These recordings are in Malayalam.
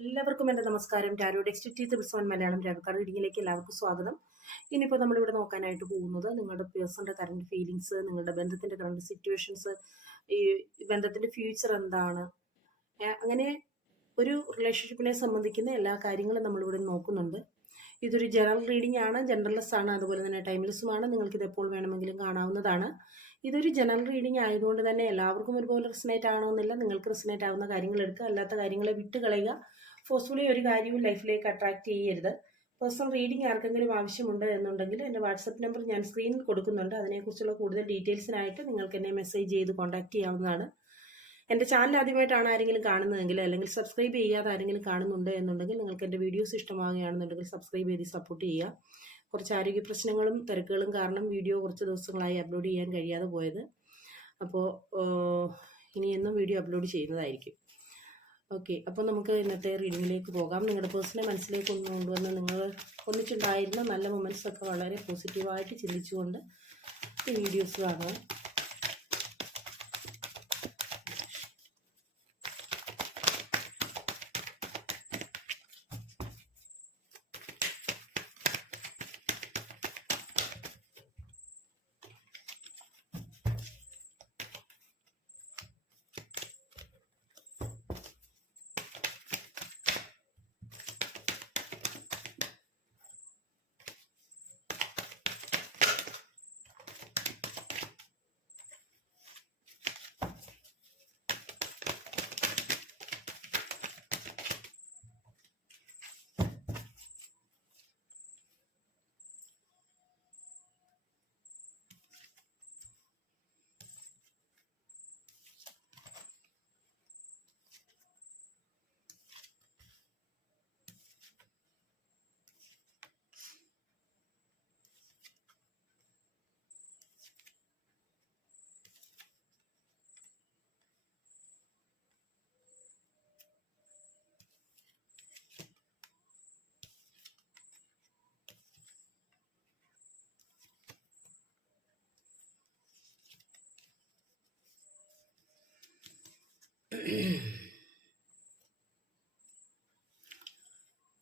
എല്ലാവർക്കും എന്റെ നമസ്കാരം. ടാരോ ടെക്സ്റ്റ് ദിവസം മലയാളം ടാരോക്കാർ റീഡിങ്ങിലേക്ക് എല്ലാവർക്കും സ്വാഗതം. ഇനിയിപ്പോൾ നമ്മളിവിടെ നോക്കാനായിട്ട് പോകുന്നത് നിങ്ങളുടെ പേഴ്സണിന്റെ കറണ്ട് ഫീലിങ്സ് നിങ്ങളുടെ ബന്ധത്തിന്റെ കറണ്ട് സിറ്റുവേഷൻസ് ഈ ബന്ധത്തിന്റെ ഫ്യൂച്ചർ എന്താണ്? അങ്ങനെ ഒരു റിലേഷൻഷിപ്പിനെ സംബന്ധിക്കുന്ന എല്ലാ കാര്യങ്ങളും നമ്മളിവിടെ നോക്കുന്നുണ്ട്. ഇതൊരു ജനറൽ റീഡിംഗ് ആണ് ജനറൽലെസ് ആണ് അതുപോലെ തന്നെ ടൈംലെസ്സുമാണ്. നിങ്ങൾക്ക് ഇത് എപ്പോൾ വേണമെങ്കിലും കാണാവുന്നതാണ്. ഇതൊരു ജനറൽ റീഡിംഗ് ആയതുകൊണ്ട് തന്നെ എല്ലാവർക്കും ഒരുപോലെ റിസനേറ്റ് ആവണമെന്നില്ല. നിങ്ങൾക്ക് റിസനേറ്റ് ആവുന്ന കാര്യങ്ങൾ എടുക്കുക അല്ലാത്ത കാര്യങ്ങളെ വിട്ട് കളയുക ഫോഴ്സ്ഫുള്ളി ഒരു കാര്യവും ലൈഫിലേക്ക് അട്രാക്ട് ചെയ്യരുത്. പേഴ്സണൽ റീഡിംഗ് ആർക്കെങ്കിലും ആവശ്യമുണ്ട് എന്നുണ്ടെങ്കിൽ എന്റെ വാട്സപ്പ് നമ്പർ ഞാൻ സ്ക്രീനിൽ കൊടുക്കുന്നുണ്ട്. അതിനെക്കുറിച്ചുള്ള കൂടുതൽ ഡീറ്റെയിൽസിനായിട്ട് നിങ്ങൾക്ക് എന്നെ മെസ്സേജ് ചെയ്ത് കോൺടാക്ട് ചെയ്യാവുന്നതാണ്. എന്റെ ചാനൽ ആദ്യമായിട്ടാണ് ആരെങ്കിലും കാണുന്നതെങ്കിൽ അല്ലെങ്കിൽ സബ്സ്ക്രൈബ് ചെയ്യാതെ ആരെങ്കിലും കാണുന്നുണ്ട് എന്നുണ്ടെങ്കിൽ നിങ്ങൾക്ക് എന്റെ വീഡിയോസ് ഇഷ്ടമാവുകയാണെന്നുണ്ടെങ്കിൽ സബ്സ്ക്രൈബ് ചെയ്ത് സപ്പോർട്ട് ചെയ്യുക. കുറച്ച് ആരോഗ്യ പ്രശ്നങ്ങളും തിരക്കുകളും കാരണം വീഡിയോ കുറച്ച് ദിവസങ്ങളായി അപ്ലോഡ് ചെയ്യാൻ കഴിയാതെ പോയത്. അപ്പോൾ ഇനി എന്നും വീഡിയോ അപ്ലോഡ് ചെയ്യുന്നതായിരിക്കും. ഓക്കെ അപ്പോൾ നമുക്ക് ഇന്നത്തെ റീഡിങ്ങിലേക്ക് പോകാം. നിങ്ങളുടെ പേഴ്സണെ മനസ്സിലേക്ക് ഒന്ന് കൊണ്ടുവന്ന് നിങ്ങൾ ഒന്നിച്ചുണ്ടായിരുന്ന നല്ല മൊമെന്റ്സ് ഒക്കെ വളരെ പോസിറ്റീവായിട്ട് ചിന്തിച്ചുകൊണ്ട് ഈ വീഡിയോസ് കാണുക.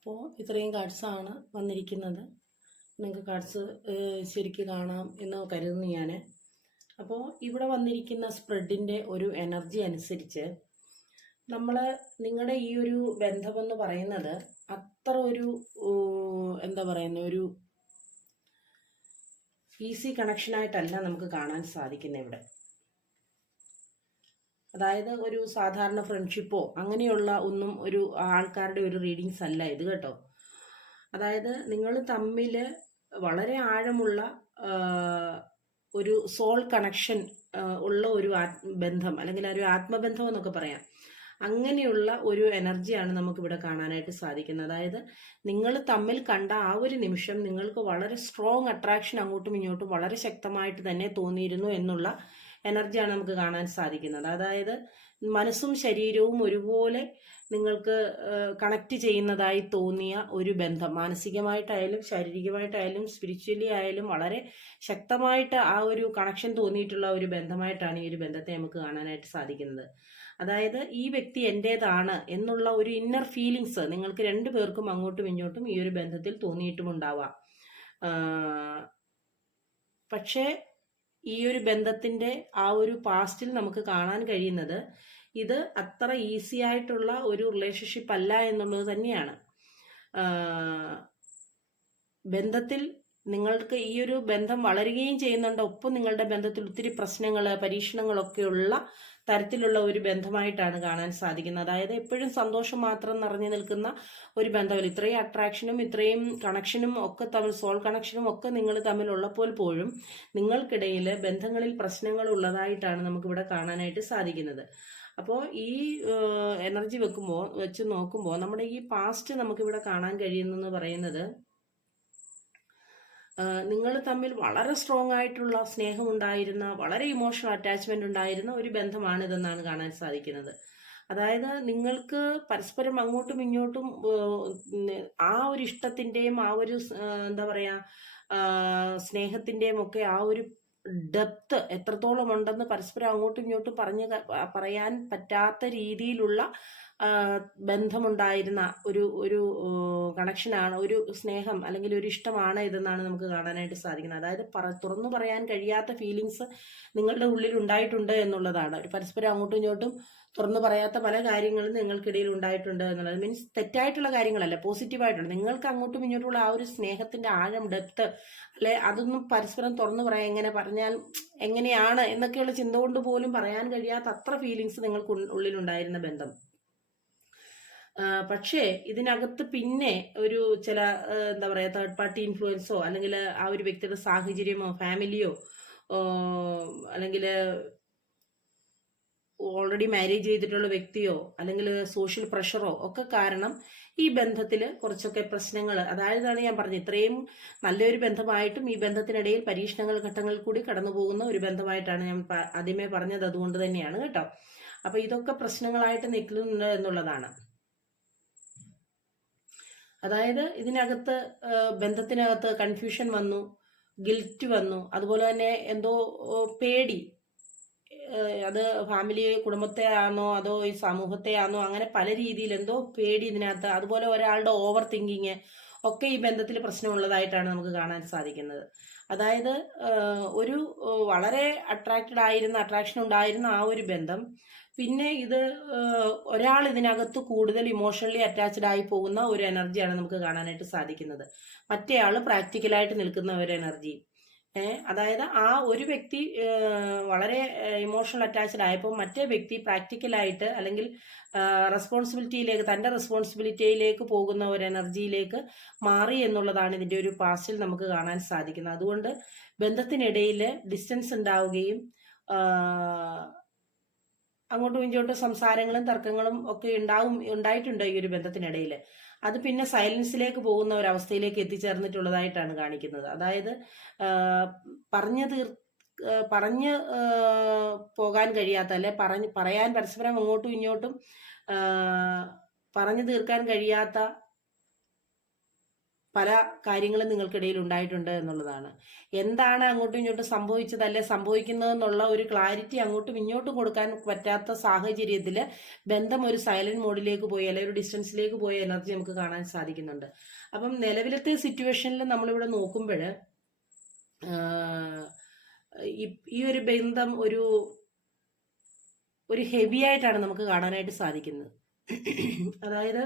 അപ്പോൾ ഇത്രയും കാർഡ്സാണ് വന്നിരിക്കുന്നത്. നിങ്ങൾക്ക് കാർഡ്സ് ശരിക്ക് കാണാം എന്ന് കരുതുന്നു ഞാൻ അപ്പോൾ ഇവിടെ വന്നിരിക്കുന്ന സ്പ്രെഡിന്റെ ഒരു എനർജി അനുസരിച്ച് നമ്മൾ നിങ്ങളുടെ ഈ ഒരു ബന്ധമെന്ന് പറയുന്നത് അത്ര ഒരു എന്താ പറയുന്ന ഒരു ഈസി കണക്ഷനായിട്ടല്ല നമുക്ക് കാണാൻ സാധിക്കുന്നത് ഇവിടെ. അതായത് ഒരു സാധാരണ ഫ്രണ്ട്ഷിപ്പോ അങ്ങനെയുള്ള ഒന്നും ഒരു ആൾക്കാരുടെ ഒരു റീഡിങ്സ് അല്ല ഇത് കേട്ടോ. അതായത് നിങ്ങൾ തമ്മിൽ വളരെ ആഴമുള്ള ഒരു സോൾ കണക്ഷൻ ഉള്ള ഒരു ബന്ധം അല്ലെങ്കിൽ ഒരു ആത്മബന്ധം എന്നൊക്കെ പറയാം. അങ്ങനെയുള്ള ഒരു എനർജിയാണ് നമുക്കിവിടെ കാണാനായിട്ട് സാധിക്കുന്നത്. അതായത് നിങ്ങൾ തമ്മിൽ കണ്ട ആ ഒരു നിമിഷം നിങ്ങൾക്ക് വളരെ സ്ട്രോങ് അട്രാക്ഷൻ അങ്ങോട്ടും ഇങ്ങോട്ടും വളരെ ശക്തമായിട്ട് തന്നെ തോന്നിയിരുന്നു എന്നുള്ള എനർജിയാണ് നമുക്ക് കാണാൻ സാധിക്കുന്നത്. അതായത് മനസ്സും ശരീരവും ഒരുപോലെ നിങ്ങൾക്ക് കണക്ട് ചെയ്യുന്നതായി തോന്നിയ ഒരു ബന്ധം. മാനസികമായിട്ടായാലും ശാരീരികമായിട്ടായാലും സ്പിരിച്വലി ആയാലും വളരെ ശക്തമായിട്ട് ആ ഒരു കണക്ഷൻ തോന്നിയിട്ടുള്ള ഒരു ബന്ധമായിട്ടാണ് ഈ ഒരു ബന്ധത്തെ നമുക്ക് കാണാനായിട്ട് സാധിക്കുന്നത്. അതായത് ഈ വ്യക്തി എന്റേതാണ് എന്നുള്ള ഒരു ഇന്നർ ഫീലിങ്സ് നിങ്ങൾക്ക് രണ്ടു പേർക്കും അങ്ങോട്ടും ഇങ്ങോട്ടും ഈ ഒരു ബന്ധത്തിൽ തോന്നിയിട്ടുമുണ്ടാവാം. പക്ഷേ ഈ ഒരു ബന്ധത്തിന്റെ ആ ഒരു പാസ്റ്റിൽ നമുക്ക് കാണാൻ കഴിയുന്നത് ഇത് അത്ര ഈസി ആയിട്ടുള്ള ഒരു റിലേഷൻഷിപ്പ് അല്ല എന്നുള്ളത് തന്നെയാണ്. ബന്ധത്തിൽ നിങ്ങൾക്ക് ഈ ഒരു ബന്ധം വളരുകയും ചെയ്യുന്നുണ്ട്. ഒപ്പം നിങ്ങളുടെ ബന്ധത്തിൽ ഒത്തിരി പ്രശ്നങ്ങൾ പരീക്ഷണങ്ങളൊക്കെയുള്ള തരത്തിലുള്ള ഒരു ബന്ധമായിട്ടാണ് കാണാൻ സാധിക്കുന്നത്. അതായത് എപ്പോഴും സന്തോഷം മാത്രം നിറഞ്ഞു നിൽക്കുന്ന ഒരു ബന്ധമല്ല ഇത്രയും അട്രാക്ഷനും ഇത്രയും കണക്ഷനും ഒക്കെ തമ്മിൽ സോൾ കണക്ഷനും ഒക്കെ നിങ്ങൾ തമ്മിലുള്ളപ്പോൾ പോലും നിങ്ങൾക്കിടയിൽ ബന്ധങ്ങളിൽ പ്രശ്നങ്ങൾ ഉള്ളതായിട്ടാണ് നമുക്കിവിടെ കാണാനായിട്ട് സാധിക്കുന്നത്. അപ്പോൾ ഈ എനർജി വെക്കുമ്പോൾ വെച്ച് നോക്കുമ്പോൾ നമ്മുടെ ഈ പാസ്റ്റ് നമുക്കിവിടെ കാണാൻ കഴിയുന്നെന്ന് പറയുന്നത് നിങ്ങൾ തമ്മിൽ വളരെ സ്ട്രോങ് ആയിട്ടുള്ള സ്നേഹം ഉണ്ടായിരുന്ന വളരെ ഇമോഷണൽ അറ്റാച്ച്മെന്റ് ഉണ്ടായിരുന്ന ഒരു ബന്ധമാണിതെന്നാണ് കാണാൻ സാധിക്കുന്നത്. അതായത് നിങ്ങൾക്ക് പരസ്പരം അങ്ങോട്ടും ഇങ്ങോട്ടും ആ ഒരു ഇഷ്ടത്തിന്റെയും ആ ഒരു എന്താ പറയാ സ്നേഹത്തിന്റെയും ഒക്കെ ആ ഒരു ഡെപ്ത് എത്രത്തോളം ഉണ്ടെന്ന് പരസ്പരം അങ്ങോട്ടും ഇങ്ങോട്ടും പറഞ്ഞ് പറയാൻ പറ്റാത്ത രീതിയിലുള്ള ബന്ധമുണ്ടായിരുന്ന ഒരു ഒരു കണക്ഷനാണ് ഒരു സ്നേഹം അല്ലെങ്കിൽ ഒരു ഇഷ്ടമാണ് ഇതെന്നാണ് നമുക്ക് കാണാനായിട്ട് സാധിക്കുന്നത്. അതായത് പറ തുറന്നു പറയാൻ കഴിയാത്ത ഫീലിങ്സ് നിങ്ങളുടെ ഉള്ളിൽ ഉണ്ടായിട്ടുണ്ട് എന്നുള്ളതാണ്. പരസ്പരം അങ്ങോട്ടും ഇങ്ങോട്ടും തുറന്നു പറയാത്ത പല കാര്യങ്ങളും നിങ്ങൾക്കിടയിൽ ഉണ്ടായിട്ടുണ്ട് എന്നുള്ളത്. മീൻസ് തെറ്റായിട്ടുള്ള കാര്യങ്ങളല്ല പോസിറ്റീവായിട്ടുള്ള നിങ്ങൾക്ക് അങ്ങോട്ടും ഇങ്ങോട്ടുമുള്ള ആ ഒരു സ്നേഹത്തിന്റെ ആഴം ഡെപ്ത് അല്ലെ അതൊന്നും പരസ്പരം തുറന്നു പറയാൻ എങ്ങനെ പറഞ്ഞാൽ എങ്ങനെയാണ് എന്നൊക്കെയുള്ള ചിന്ത കൊണ്ട് പോലും പറയാൻ കഴിയാത്ത അത്ര ഫീലിങ്സ് നിങ്ങൾക്ക് ഉള്ളിലുണ്ടായിരുന്ന ബന്ധം. പക്ഷേ ഇതിനകത്ത് പിന്നെ ഒരു ചില എന്താ പറയാ തേർഡ് പാർട്ടി ഇൻഫ്ലുവൻസോ അല്ലെങ്കിൽ ആ ഒരു വ്യക്തിയുടെ സാഹചര്യമോ ഫാമിലിയോ അല്ലെങ്കിൽ ഓൾറെഡി മാരേജ് ചെയ്തിട്ടുള്ള വ്യക്തിയോ അല്ലെങ്കിൽ സോഷ്യൽ പ്രഷറോ ഒക്കെ കാരണം ഈ ബന്ധത്തിൽ കുറച്ചൊക്കെ പ്രശ്നങ്ങൾ അതായതാണ് ഞാൻ പറഞ്ഞത് ഇത്രയും നല്ലൊരു ബന്ധമായിട്ടും ഈ ബന്ധത്തിനിടയിൽ പരീക്ഷണങ്ങൾ ഘട്ടങ്ങൾ കൂടി കടന്നു പോകുന്ന ഒരു ബന്ധമായിട്ടാണ് ഞാൻ ആദ്യമേ പറഞ്ഞത്. അതുകൊണ്ട് തന്നെയാണ് കേട്ടോ. അപ്പൊ ഇതൊക്കെ പ്രശ്നങ്ങളായിട്ട് നിൽക്കുന്നുണ്ട് എന്നുള്ളതാണ്. അതായത് ഇതിനകത്ത് ബന്ധത്തിനകത്ത് കൺഫ്യൂഷൻ വന്നു ഗിൽറ്റ് വന്നു അതുപോലെ തന്നെ എന്തോ പേടി. അത് ഫാമിലി കുടുംബത്തെ ആണോ അതോ ഈ സമൂഹത്തെ ആണോ അങ്ങനെ പല രീതിയിൽ എന്തോ പേടി ഇതിനകത്ത് അതുപോലെ ഒരാളുടെ ഓവർ തിങ്കിങ് ഒക്കെ ഈ ബന്ധത്തിൽ പ്രശ്നമുള്ളതായിട്ടാണ് നമുക്ക് കാണാൻ സാധിക്കുന്നത്. അതായത് ഒരു വളരെ അട്രാക്റ്റഡ് ആയിരുന്ന അട്രാക്ഷൻ ഉണ്ടായിരുന്ന ആ ഒരു ബന്ധം പിന്നെ ഇത് ഒരാൾ ഇതിനകത്ത് കൂടുതൽ ഇമോഷണലി അറ്റാച്ച്ഡ് ആയി പോകുന്ന ഒരു എനർജിയാണ് നമുക്ക് കാണാനായിട്ട് സാധിക്കുന്നത്. മറ്റേയാൾ പ്രാക്ടിക്കലായിട്ട് നിൽക്കുന്ന ഒരു എനർജി അതായത് ആ ഒരു വ്യക്തി വളരെ ഇമോഷണൽ അറ്റാച്ച്ഡ് ആയപ്പോൾ മറ്റേ വ്യക്തി പ്രാക്ടിക്കലായിട്ട് അല്ലെങ്കിൽ റെസ്പോൺസിബിലിറ്റിയിലേക്ക് തന്റെ റെസ്പോൺസിബിലിറ്റിയിലേക്ക് പോകുന്ന ഒരു എനർജിയിലേക്ക് മാറി എന്നുള്ളതാണ് ഇതിന്റെ ഒരു പാസ്റ്റിൽ നമുക്ക് കാണാൻ സാധിക്കുന്നത്. അതുകൊണ്ട് ബന്ധത്തിനിടയിൽ ഡിസ്റ്റൻസ് ഉണ്ടാവുകയും അങ്ങോട്ടും ഇങ്ങോട്ടും സംസാരങ്ങളും തർക്കങ്ങളും ഒക്കെ ഉണ്ടാവും ഉണ്ടായിട്ടുണ്ട് ഈ ഒരു ബന്ധത്തിനിടയിൽ അത് പിന്നെ സൈലൻസിലേക്ക് പോകുന്ന ഒരു അവസ്ഥയിലേക്ക് എത്തിച്ചേർന്നിട്ടുള്ളതായിട്ടാണ് കാണിക്കുന്നത്. അതായത് പറഞ്ഞു തീർ പറഞ്ഞ് പോകാൻ കഴിയാത്ത അല്ലെ പറഞ്ഞ് പറയാൻ പരസ്പരം അങ്ങോട്ടും ഇങ്ങോട്ടും പറഞ്ഞു തീർക്കാൻ കഴിയാത്ത പല കാര്യങ്ങളും നിങ്ങൾക്കിടയിൽ ഉണ്ടായിട്ടുണ്ട് എന്നുള്ളതാണ്. എന്താണ് അങ്ങോട്ടും ഇങ്ങോട്ടും സംഭവിച്ചത് അല്ലെ സംഭവിക്കുന്നതെന്നുള്ള ഒരു ക്ലാരിറ്റി അങ്ങോട്ടും ഇങ്ങോട്ടും കൊടുക്കാൻ പറ്റാത്ത സാഹചര്യത്തിൽ ബന്ധം ഒരു സൈലന്റ് മോഡിലേക്ക് പോയി അല്ലെങ്കിൽ ഒരു ഡിസ്റ്റൻസിലേക്ക് പോയ എനർജി നമുക്ക് കാണാൻ സാധിക്കുന്നുണ്ട്. അപ്പം നിലവിലത്തെ സിറ്റുവേഷനിൽ നമ്മളിവിടെ നോക്കുമ്പോൾ ഈ ഒരു ബന്ധം ഒരു ഒരു ഹെവി ആയിട്ടാണ് നമുക്ക് കാണാനായിട്ട് സാധിക്കുന്നത്. അതായത്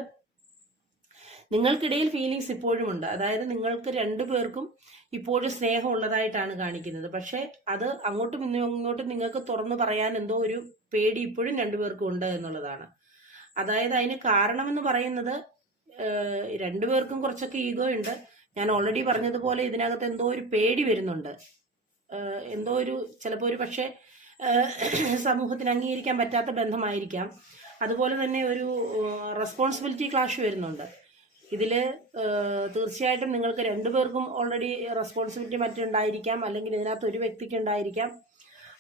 നിങ്ങൾക്കിടയിൽ ഫീലിങ്സ് ഇപ്പോഴും ഉണ്ട്. അതായത് നിങ്ങൾക്ക് രണ്ടു പേർക്കും ഇപ്പോഴും സ്നേഹം ഉള്ളതായിട്ടാണ് കാണിക്കുന്നത്. പക്ഷേ അത് അങ്ങോട്ടും ഇങ്ങോട്ടും നിങ്ങൾക്ക് തുറന്നു പറയാൻ എന്തോ ഒരു പേടി ഇപ്പോഴും രണ്ടുപേർക്കും ഉണ്ട് എന്നുള്ളതാണ്. അതായത് അതിന് കാരണമെന്ന് പറയുന്നത് രണ്ടുപേർക്കും കുറച്ചൊക്കെ ഈഗോ ഉണ്ട്. ഞാൻ ഓൾറെഡി പറഞ്ഞതുപോലെ ഇതിനകത്ത് എന്തോ ഒരു പേടി വരുന്നുണ്ട്. എന്തോ ഒരു ചിലപ്പോൾ ഒരു പക്ഷേ സമൂഹത്തിന് അംഗീകരിക്കാൻ പറ്റാത്ത ബന്ധമായിരിക്കാം. അതുപോലെ തന്നെ ഒരു റെസ്പോൺസിബിലിറ്റി ക്ലാഷ് വരുന്നുണ്ട്. ഇതിൽ തീർച്ചയായിട്ടും നിങ്ങൾക്ക് രണ്ടുപേർക്കും ഓൾറെഡി റെസ്പോൺസിബിലിറ്റി മറ്റുണ്ടായിരിക്കാം. അല്ലെങ്കിൽ ഇതിനകത്ത് ഒരു വ്യക്തിക്ക് ഉണ്ടായിരിക്കാം.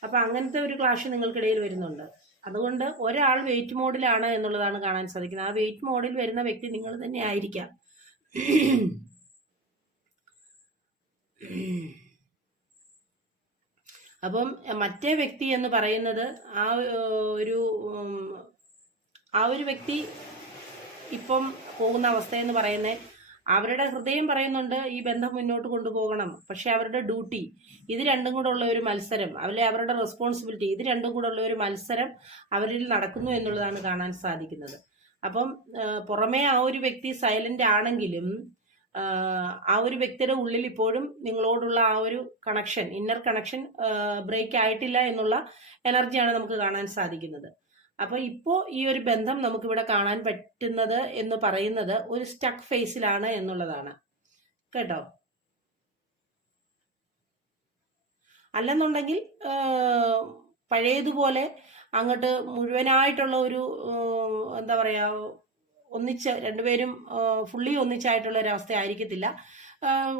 അപ്പോൾ അങ്ങനത്തെ ഒരു ക്ലാഷ് നിങ്ങൾക്കിടയിൽ വരുന്നുണ്ട്. അതുകൊണ്ട് ഒരാൾ വെയിറ്റ് മോഡിലാണ് എന്നുള്ളതാണ് കാണാൻ സാധിക്കുന്നത്. ആ വെയിറ്റ് മോഡിൽ വരുന്ന വ്യക്തി നിങ്ങൾ തന്നെ ആയിരിക്കാം. അപ്പം മറ്റേ വ്യക്തി എന്ന് പറയുന്നത് ആ ഒരു ആ ഒരു വ്യക്തി ഇപ്പം പോകുന്ന അവസ്ഥയെന്ന് പറയുന്നത്. അവരുടെ ഹൃദയം പറയുന്നുണ്ട് ഈ ബന്ധം മുന്നോട്ട് കൊണ്ടുപോകണം. പക്ഷെ അവരുടെ ഡ്യൂട്ടി ഇത് രണ്ടും കൂടെ ഉള്ള ഒരു മത്സരം അല്ലെ അവരുടെ റെസ്പോൺസിബിലിറ്റി ഇത് രണ്ടും കൂടെ ഉള്ള ഒരു മത്സരം അവരിൽ നടക്കുന്നു എന്നുള്ളതാണ് കാണാൻ സാധിക്കുന്നത്. അപ്പം പുറമേ ആ ഒരു വ്യക്തി സൈലന്റ് ആണെങ്കിലും ആ ഒരു വ്യക്തിയുടെ ഉള്ളിൽ ഇപ്പോഴും നിങ്ങളോടുള്ള ആ ഒരു കണക്ഷൻ ഇന്നർ കണക്ഷൻ ബ്രേക്ക് ആയിട്ടില്ല എന്നുള്ള എനർജിയാണ് നമുക്ക് കാണാൻ സാധിക്കുന്നത്. അപ്പൊ ഇപ്പോ ഈ ഒരു ബന്ധം നമുക്കിവിടെ കാണാൻ പറ്റുന്നത് എന്ന് പറയുന്നത് ഒരു സ്റ്റക്ക് ഫേസിലാണ് എന്നുള്ളതാണ്. കേട്ടോ? അല്ലെന്നുണ്ടെങ്കിൽ പഴയതുപോലെ അങ്ങോട്ട് മുഴുവനായിട്ടുള്ള ഒരു എന്താ പറയാ ഒന്നിച്ച് രണ്ടുപേരും ഫുള്ളി ഒന്നിച്ചായിട്ടുള്ള ഒരു അവസ്ഥ ആയിരിക്കത്തില്ല.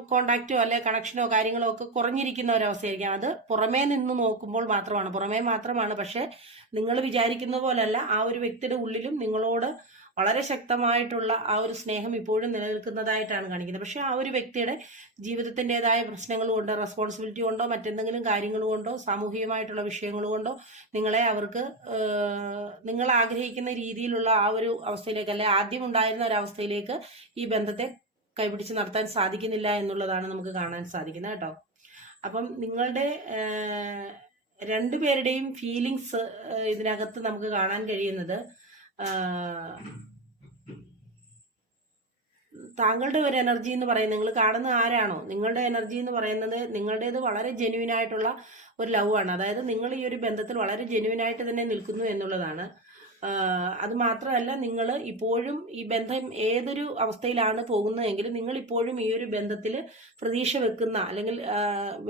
കോണ്ടാക്റ്റോ അല്ലെ കണക്ഷനോ കാര്യങ്ങളോ ഒക്കെ കുറഞ്ഞിരിക്കുന്ന ഒരവസ്ഥയായിരിക്കാം അത് പുറമേ നിന്ന് നോക്കുമ്പോൾ മാത്രമാണ്. പുറമേ മാത്രമാണ്. പക്ഷെ നിങ്ങൾ വിചാരിക്കുന്ന പോലല്ല. ആ ഒരു വ്യക്തിയുടെ ഉള്ളിലും നിങ്ങളോട് വളരെ ശക്തമായിട്ടുള്ള ആ ഒരു സ്നേഹം ഇപ്പോഴും നിലനിൽക്കുന്നതായിട്ടാണ് കാണിക്കുന്നത്. പക്ഷെ ആ ഒരു വ്യക്തിയുടെ ജീവിതത്തിന്റെതായ പ്രശ്നങ്ങൾ കൊണ്ടോ റെസ്പോൺസിബിലിറ്റി കൊണ്ടോ മറ്റെന്തെങ്കിലും കാര്യങ്ങൾ കൊണ്ടോ സാമൂഹികമായിട്ടുള്ള വിഷയങ്ങൾ കൊണ്ടോ നിങ്ങളെ അവർക്ക് നിങ്ങൾ ആഗ്രഹിക്കുന്ന രീതിയിലുള്ള ആ ഒരു അവസ്ഥയിലേക്ക് അല്ലെ ആദ്യം ഉണ്ടായിരുന്ന ഒരു അവസ്ഥയിലേക്ക് ഈ ബന്ധത്തെ കൈപിടിച്ച് നടത്താൻ സാധിക്കുന്നില്ല എന്നുള്ളതാണ് നമുക്ക് കാണാൻ സാധിക്കുന്നത് കേട്ടോ. അപ്പം നിങ്ങളുടെ രണ്ടുപേരുടെയും ഫീലിങ്സ് ഇതിനകത്ത് നമുക്ക് കാണാൻ കഴിയുന്നത് താങ്കളുടെ ഒരു എനർജി എന്ന് പറയുന്നത് നിങ്ങൾ കാണുന്ന ആരാണോ നിങ്ങളുടെ എനർജി എന്ന് പറയുന്നത് നിങ്ങളുടേത് വളരെ ജെന്യൂൻ ആയിട്ടുള്ള ഒരു ലവ് ആണ്. അതായത് നിങ്ങൾ ഈ ഒരു ബന്ധത്തിൽ വളരെ ജെന്യൂൻ ആയിട്ട് തന്നെ നിൽക്കുന്നു എന്നുള്ളതാണ്. അത് മാത്രമല്ല നിങ്ങൾ ഇപ്പോഴും ഈ ബന്ധം ഏതൊരു അവസ്ഥയിലാണ് പോകുന്നതെങ്കിൽ നിങ്ങൾ ഇപ്പോഴും ഈ ഒരു ബന്ധത്തിൽ പ്രതീക്ഷ വെക്കുന്ന അല്ലെങ്കിൽ